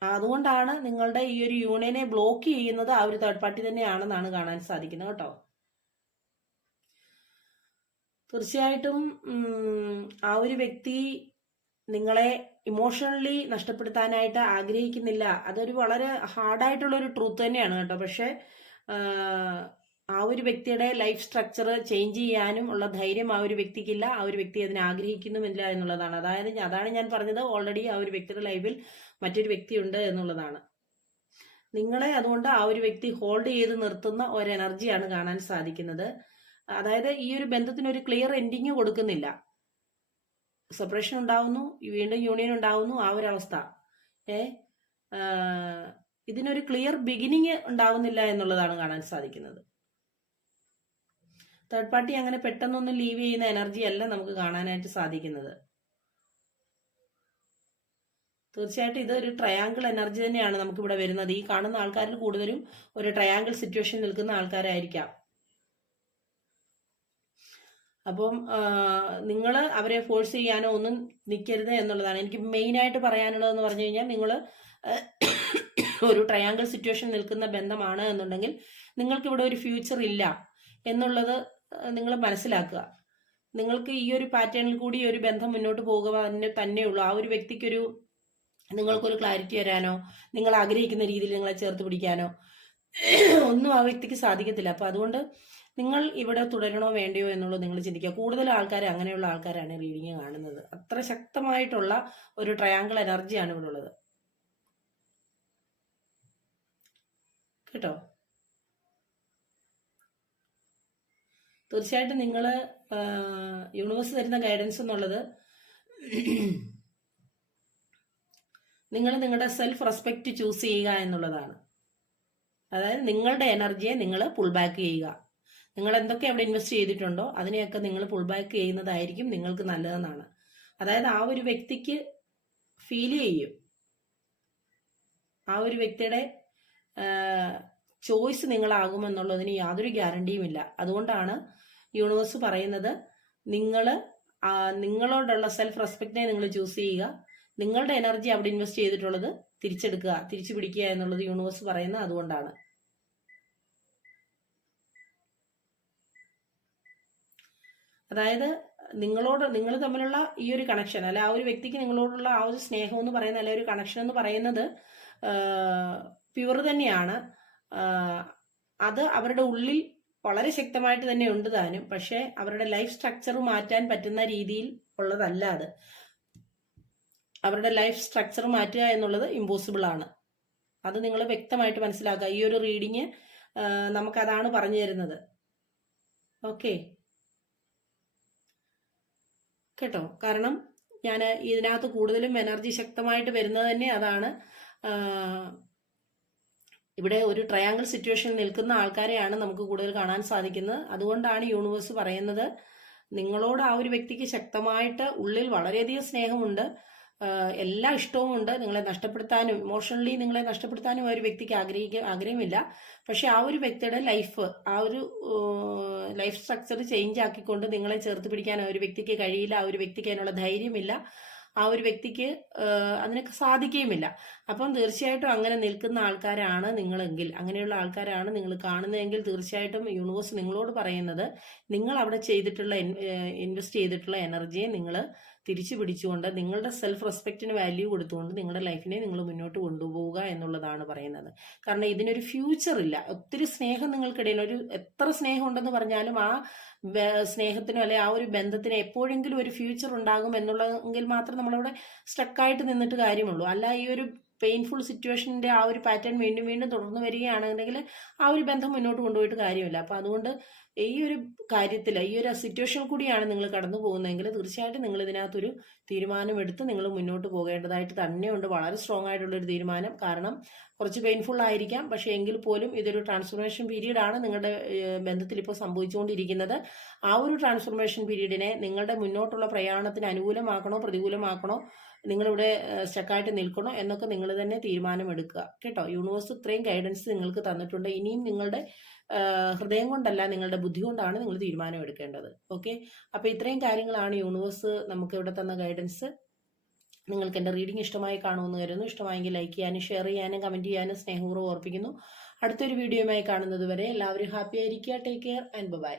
അതുകൊണ്ടാണ് നിങ്ങളുടെ ഈ ഒരു യൂണിയനെ ബ്ലോക്ക് ചെയ്യുന്നത് ആ ഒരു തേർഡ് പാർട്ടി തന്നെയാണെന്നാണ് കാണാൻ സാധിക്കുന്നത് കേട്ടോ. തീർച്ചയായിട്ടും ആ ഒരു വ്യക്തി നിങ്ങളെ ഇമോഷണലി നഷ്ടപ്പെടുത്താനായിട്ട് ആഗ്രഹിക്കുന്നില്ല. അതൊരു വളരെ ഹാർഡായിട്ടുള്ള ഒരു ട്രൂത്ത് തന്നെയാണ് കേട്ടോ. പക്ഷെ ആ ഒരു വ്യക്തിയുടെ ലൈഫ് സ്ട്രക്ചർ ചേഞ്ച് ചെയ്യാനും ഉള്ള ധൈര്യം ആ ഒരു വ്യക്തിക്കില്ല. ആ ഒരു വ്യക്തി അതിനെ ആഗ്രഹിക്കുന്നുമില്ല എന്നുള്ളതാണ്. അതായത് അതാണ് ഞാൻ പറഞ്ഞത്. ഓൾറെഡി ആ ഒരു വ്യക്തിയുടെ ലൈഫിൽ മറ്റൊരു വ്യക്തിയുണ്ട് എന്നുള്ളതാണ്. നിങ്ങളെ അതുകൊണ്ട് ആ ഒരു വ്യക്തി ഹോൾഡ് ചെയ്ത് നിർത്തുന്ന ഒരു എനർജിയാണ് കാണാൻ സാധിക്കുന്നത്. അതായത് ഈ ഒരു ബന്ധത്തിന് ഒരു ക്ലിയർ എൻഡിങ് കൊടുക്കുന്നില്ല. സെപ്പറേഷൻ ഉണ്ടാവുന്നു വീണ്ടും യൂണിയൻ ഉണ്ടാവുന്നു ആ ഒരു അവസ്ഥ. ഏ ഇതിനൊരു ക്ലിയർ ബിഗിനിങ് ഉണ്ടാവുന്നില്ല എന്നുള്ളതാണ് കാണാൻ സാധിക്കുന്നത്. തേർഡ് പാർട്ടി അങ്ങനെ പെട്ടെന്നൊന്നും ലീവ് ചെയ്യുന്ന എനർജി അല്ല നമുക്ക് കാണാനായിട്ട് സാധിക്കുന്നത്. തീർച്ചയായിട്ടും ഇത് ഒരു ട്രയാങ്കിൾ എനർജി തന്നെയാണ് നമുക്ക് ഇവിടെ വരുന്നത്. ഈ കാണുന്ന ആൾക്കാരിൽ കൂടുതലും ഒരു ട്രയാങ്കിൾ സിറ്റുവേഷൻ നിൽക്കുന്ന ആൾക്കാരായിരിക്കാം. അപ്പം നിങ്ങൾ അവരെ ഫോഴ്സ് ചെയ്യാനോ ഒന്നും നിൽക്കരുത് എന്നുള്ളതാണ്. എനിക്ക് മെയിനായിട്ട് പറയാനുള്ളതെന്ന് പറഞ്ഞു കഴിഞ്ഞാൽ നിങ്ങൾ ഒരു ട്രയാങ്കിൾ സിറ്റുവേഷൻ നിൽക്കുന്ന ബന്ധമാണ് എന്നുണ്ടെങ്കിൽ നിങ്ങൾക്ക് ഇവിടെ ഒരു ഫ്യൂച്ചർ ഇല്ല എന്നുള്ളത് നിങ്ങൾ മനസ്സിലാക്കുക. നിങ്ങൾക്ക് ഈ ഒരു പാറ്റേണിൽ കൂടി ഒരു ബന്ധം മുന്നോട്ട് പോകുക തന്നെ തന്നെയുള്ളൂ ആ ഒരു വ്യക്തിക്കൊരു നിങ്ങൾക്കൊരു ക്ലാരിറ്റി വരാനോ നിങ്ങൾ ആഗ്രഹിക്കുന്ന രീതിയിൽ നിങ്ങളെ ചേർത്ത് പിടിക്കാനോ ഒന്നും ആ വ്യക്തിക്ക് സാധിക്കത്തില്ല. അപ്പൊ അതുകൊണ്ട് നിങ്ങൾ ഇവിടെ തുടരണോ വേണ്ടയോ എന്നുള്ളത് നിങ്ങൾ ചിന്തിക്കുക. കൂടുതൽ ആൾക്കാർ അങ്ങനെയുള്ള ആൾക്കാരാണ് റീഡിങ് കാണുന്നത്. അത്ര ശക്തമായിട്ടുള്ള ഒരു ട്രയാങ്കിൾ എനർജിയാണ് ഇവിടെ ഉള്ളത്. കേട്ടോ? തീർച്ചയായിട്ടും നിങ്ങൾ യൂണിവേഴ്സ് തരുന്ന ഗൈഡൻസ് എന്നുള്ളത് നിങ്ങൾ നിങ്ങളുടെ സെൽഫ് റെസ്പെക്റ്റ് ചൂസ് ചെയ്യുക എന്നുള്ളതാണ്. അതായത് നിങ്ങളുടെ എനർജിയെ നിങ്ങൾ പുൾ ബാക്ക് ചെയ്യുക. നിങ്ങൾ എന്തൊക്കെ അവിടെ ഇൻവെസ്റ്റ് ചെയ്തിട്ടുണ്ടോ അതിനെയൊക്കെ നിങ്ങൾ പുൾ ബാക്ക് ചെയ്യുന്നതായിരിക്കും നിങ്ങൾക്ക് നല്ലതെന്നാണ്. അതായത് ആ ഒരു വ്യക്തിക്ക് ഫീൽ ചെയ്യും. ആ ഒരു വ്യക്തിയുടെ ചോയ്സ് നിങ്ങളാകുമെന്നുള്ളതിന് യാതൊരു ഗ്യാരണ്ടിയും ഇല്ല. അതുകൊണ്ടാണ് യൂണിവേഴ്സ് പറയുന്നത് നിങ്ങൾ നിങ്ങളോടുള്ള സെൽഫ് റെസ്പെക്റ്റിനെ നിങ്ങൾ ചൂസ് ചെയ്യുക. നിങ്ങളുടെ എനർജി അവിടെ ഇൻവെസ്റ്റ് ചെയ്തിട്ടുള്ളത് തിരിച്ചെടുക്കുക തിരിച്ചു പിടിക്കുക എന്നുള്ളത് യൂണിവേഴ്സ് പറയുന്നത് അതുകൊണ്ടാണ്. അതായത് നിങ്ങളോട് നിങ്ങൾ തമ്മിലുള്ള ഈ ഒരു കണക്ഷൻ അല്ല ആ ഒരു വ്യക്തിക്ക് നിങ്ങളോടുള്ള ആ ഒരു സ്നേഹം എന്ന് പറയുന്ന അല്ലെ ഒരു കണക്ഷൻ എന്ന് പറയുന്നത് പ്യുവർ തന്നെയാണ്. അത് അവരുടെ ഉള്ളിൽ വളരെ ശക്തമായിട്ട് തന്നെ ഉണ്ട് താനും. പക്ഷേ അവരുടെ ലൈഫ് സ്ട്രക്ചർ മാറ്റാൻ പറ്റുന്ന രീതിയിൽ ഉള്ളതല്ല അത്. അവരുടെ ലൈഫ് സ്ട്രക്ചർ മാറ്റുക എന്നുള്ളത് ഇമ്പോസിബിൾ ആണ്. അത് നിങ്ങൾ വ്യക്തമായിട്ട് മനസ്സിലാക്കുക. ഈ ഒരു റീഡിങ് നമുക്കതാണ് പറഞ്ഞു തരുന്നത്. ഓക്കെ കേട്ടോ? കാരണം ഞാൻ ഇതിനകത്ത് കൂടുതലും എനർജി ശക്തമായിട്ട് വരുന്നത് തന്നെ അതാണ്. ഇവിടെ ഒരു ട്രയാങ്കിൾ സിറ്റുവേഷനിൽ നിൽക്കുന്ന ആൾക്കാരെയാണ് നമുക്ക് കൂടുതൽ കാണാൻ സാധിക്കുന്നത്. അതുകൊണ്ടാണ് യൂണിവേഴ്സ് പറയുന്നത് നിങ്ങളോട് ആ ഒരു വ്യക്തിക്ക് ശക്തമായിട്ട് ഉള്ളിൽ വളരെയധികം സ്നേഹമുണ്ട്. എല്ലാ ഇഷ്ടവും ഉണ്ട്. നിങ്ങളെ നഷ്ടപ്പെടുത്താനും ഇമോഷണലി നിങ്ങളെ നഷ്ടപ്പെടുത്താനും ആ ഒരു വ്യക്തിക്ക് ആഗ്രഹിക്ക ആഗ്രഹമില്ല. പക്ഷെ ആ ഒരു വ്യക്തിയുടെ ലൈഫ് ആ ഒരു ലൈഫ് സ്ട്രക്ചർ ചേഞ്ച് ആക്കിക്കൊണ്ട് നിങ്ങളെ ചേർത്ത് പിടിക്കാൻ ആ ഒരു വ്യക്തിക്ക് കഴിയില്ല ആ ഒരു വ്യക്തിക്ക് അതിനുള്ള ധൈര്യമില്ല ആ ഒരു വ്യക്തിക്ക് അതിനൊക്കെ സാധിക്കുകയുമില്ല. അപ്പം തീർച്ചയായിട്ടും അങ്ങനെ നിൽക്കുന്ന ആൾക്കാരാണ് നിങ്ങളെങ്കിൽ. അങ്ങനെയുള്ള ആൾക്കാരാണ് നിങ്ങൾ കാണുന്നതെങ്കിൽ തീർച്ചയായിട്ടും യൂണിവേഴ്സ് നിങ്ങളോട് പറയുന്നത് നിങ്ങൾ അവിടെ ചെയ്തിട്ടുള്ള ഇൻവെസ്റ്റ് ചെയ്തിട്ടുള്ള എനർജിയെ നിങ്ങൾ തിരിച്ചു പിടിച്ചുകൊണ്ട് നിങ്ങളുടെ സെൽഫ് റെസ്പെക്റ്റിന് വാല്യൂ കൊടുത്തുകൊണ്ട് നിങ്ങളുടെ ലൈഫിനെ നിങ്ങൾ മുന്നോട്ട് കൊണ്ടുപോവുക എന്നുള്ളതാണ് പറയുന്നത്. കാരണം ഇതിനൊരു ഫ്യൂച്ചർ ഇല്ല. ഒത്തിരി സ്നേഹം നിങ്ങൾക്കിടയിൽ ഒരു എത്ര സ്നേഹം ഉണ്ടെന്ന് പറഞ്ഞാലും ആ സ്നേഹത്തിനോ അല്ലെ ആ ഒരു ബന്ധത്തിന് എപ്പോഴെങ്കിലും ഒരു ഫ്യൂച്ചർ ഉണ്ടാകും എന്നുള്ളതെങ്കിൽ മാത്രം നമ്മളവിടെ സ്റ്റക്കായിട്ട് നിന്നിട്ട് കാര്യമുള്ളൂ. അല്ല ഈ ഒരു പെയിൻഫുൾ സിറ്റുവേഷന്റെ ആ ഒരു പാറ്റേൺ വീണ്ടും വീണ്ടും തുടർന്ന് വരികയാണെന്നുണ്ടെങ്കിൽ ആ ഒരു ബന്ധം മുന്നോട്ട് കൊണ്ടുപോയിട്ട് കാര്യമില്ല. അപ്പോൾ അതുകൊണ്ട് ഈ ഒരു കാര്യത്തിൽ ഈ ഒരു സിറ്റുവേഷൻ കൂടിയാണ് നിങ്ങൾ കടന്നു പോകുന്നതെങ്കിൽ തീർച്ചയായിട്ടും നിങ്ങൾ ഇതിനകത്തൊരു തീരുമാനമെടുത്ത് നിങ്ങൾ മുന്നോട്ട് പോകേണ്ടതായിട്ട് തന്നെയുണ്ട്. വളരെ സ്ട്രോങ് ആയിട്ടുള്ളൊരു തീരുമാനം. കാരണം കുറച്ച് പെയിൻഫുൾ ആയിരിക്കാം. പക്ഷേ എങ്കിൽ പോലും ഇതൊരു ട്രാൻസ്ഫോർമേഷൻ പീരീഡാണ് നിങ്ങളുടെ ബന്ധത്തിൽ ഇപ്പോൾ സംഭവിച്ചുകൊണ്ടിരിക്കുന്നത്. ആ ഒരു ട്രാൻസ്ഫോർമേഷൻ പീരീഡിനെ നിങ്ങളുടെ മുന്നോട്ടുള്ള പ്രയാണത്തിന് അനുകൂലമാക്കണോ പ്രതികൂലമാക്കണോ നിങ്ങളിവിടെ സ്റ്റക്കായിട്ട് നിൽക്കണോ എന്നൊക്കെ നിങ്ങൾ തന്നെ തീരുമാനമെടുക്കുക. കേട്ടോ? യൂണിവേഴ്സ് ഇത്രയും ഗൈഡൻസ് നിങ്ങൾക്ക് തന്നിട്ടുണ്ട്. ഇനിയും നിങ്ങളുടെ ഹൃദയം കൊണ്ടല്ല നിങ്ങളുടെ ബുദ്ധി കൊണ്ടാണ് നിങ്ങൾ തീരുമാനം എടുക്കേണ്ടത് ഓക്കെ? അപ്പോൾ ഇത്രയും കാര്യങ്ങളാണ് യൂണിവേഴ്സ് നമുക്ക് ഇവിടെ തന്ന ഗൈഡൻസ് നിങ്ങൾക്ക് എന്റെ റീഡിംഗ് ഇഷ്ടമായി കാണുമെന്ന് കരുതുന്നു. ഇഷ്ടമായെങ്കിൽ ലൈക്ക് ചെയ്യാനും ഷെയർ ചെയ്യാനും കമന്റ് ചെയ്യാനും സ്നേഹപൂർവം ഓർപ്പിക്കുന്നു. അടുത്തൊരു വീഡിയോയുമായി കാണുന്നത് വരെ എല്ലാവരും ഹാപ്പി ആയിരിക്കുക. Take care and by